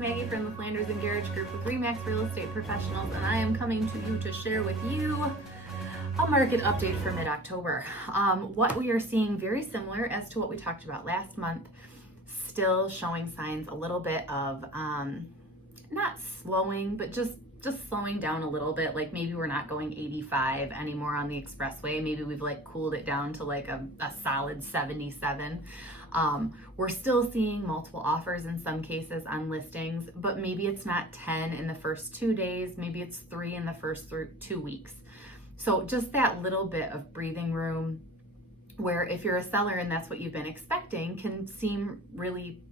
Maggie from the Flanders&Gerich group with RE/MAX Real Estate Professionals, and I am coming to you to share with you a market update for mid-October. What we are seeing very similar as to what we talked about last month, still showing signs a little bit of not slowing, but just slowing down a little bit. Like maybe we're not going 85 anymore on the expressway. Maybe we've like cooled it down to like a solid 77. We're still seeing multiple offers in some cases on listings, but maybe it's not 10 in the first 2 days. Maybe it's 3 in the first 2 weeks. So just that little bit of breathing room where if you're a seller and that's what you've been expecting can seem really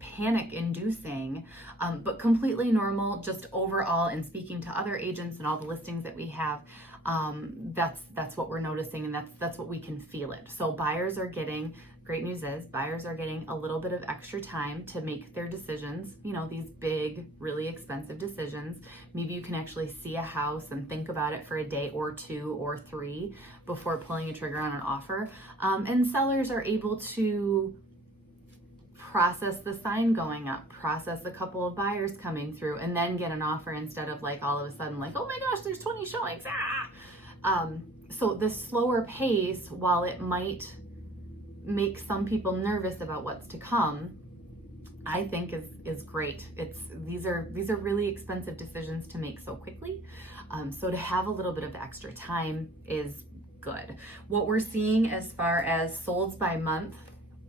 panic inducing, but completely normal. Just overall, in speaking to other agents and all the listings that we have, that's what we're noticing, and that's what we can feel it. So buyers are getting, great news is buyers are getting a little bit of extra time to make their decisions, you know, these big, really expensive decisions. Maybe you can actually see a house and think about it for a day or 2 or 3 before pulling a trigger on an offer. And sellers are able to process the sign going up, process a couple of buyers coming through, and then get an offer instead of like all of a sudden like, oh my gosh, there's 20 showings. So the slower pace, while it might make some people nervous about what's to come, I think is great. These are really expensive decisions to make so quickly. So to have a little bit of extra time is good. What we're seeing as far as solds by month,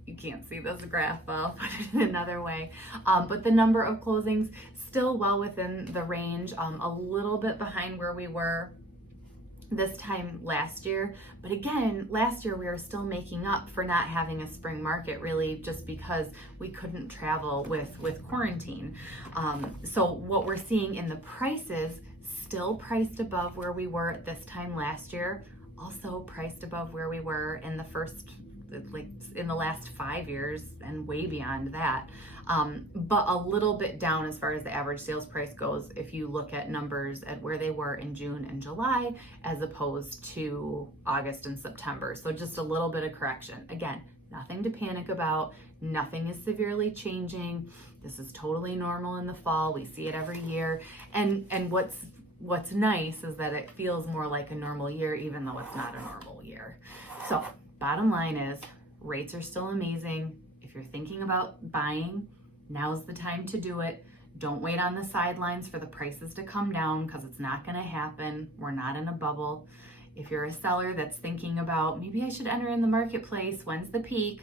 you can't see this graph, but I'll put it in another way. But the number of closings still well within the range, a little bit behind where we were this time last year. But again, last year we were still making up for not having a spring market, really just because we couldn't travel with quarantine. So what we're seeing in the prices, still priced above where we were this time last year, also priced above where we were in the last 5 years and way beyond that, but a little bit down as far as the average sales price goes if you look at numbers at where they were in June and July as opposed to August and September. So just a little bit of correction. Again, nothing to panic about. Nothing is severely changing. This is totally normal in the fall. We see it every year. And what's nice is that it feels more like a normal year, even though it's not a normal year. So bottom line is rates are still amazing. If you're thinking about buying, now's the time to do it. Don't wait on the sidelines for the prices to come down because it's not going to happen. We're not in a bubble. If you're a seller that's thinking about maybe I should enter in the marketplace, when's the peak?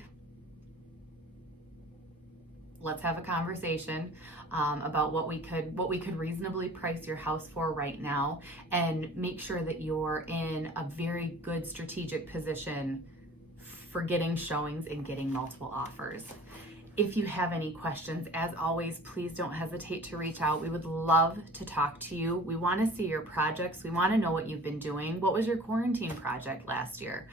Let's have a conversation about what we could reasonably price your house for right now, and make sure that you're in a very good strategic position for getting showings and getting multiple offers. If you have any questions, as always, please don't hesitate to reach out. We would love to talk to you. We want to see your projects. We want to know what you've been doing. What was your quarantine project last year?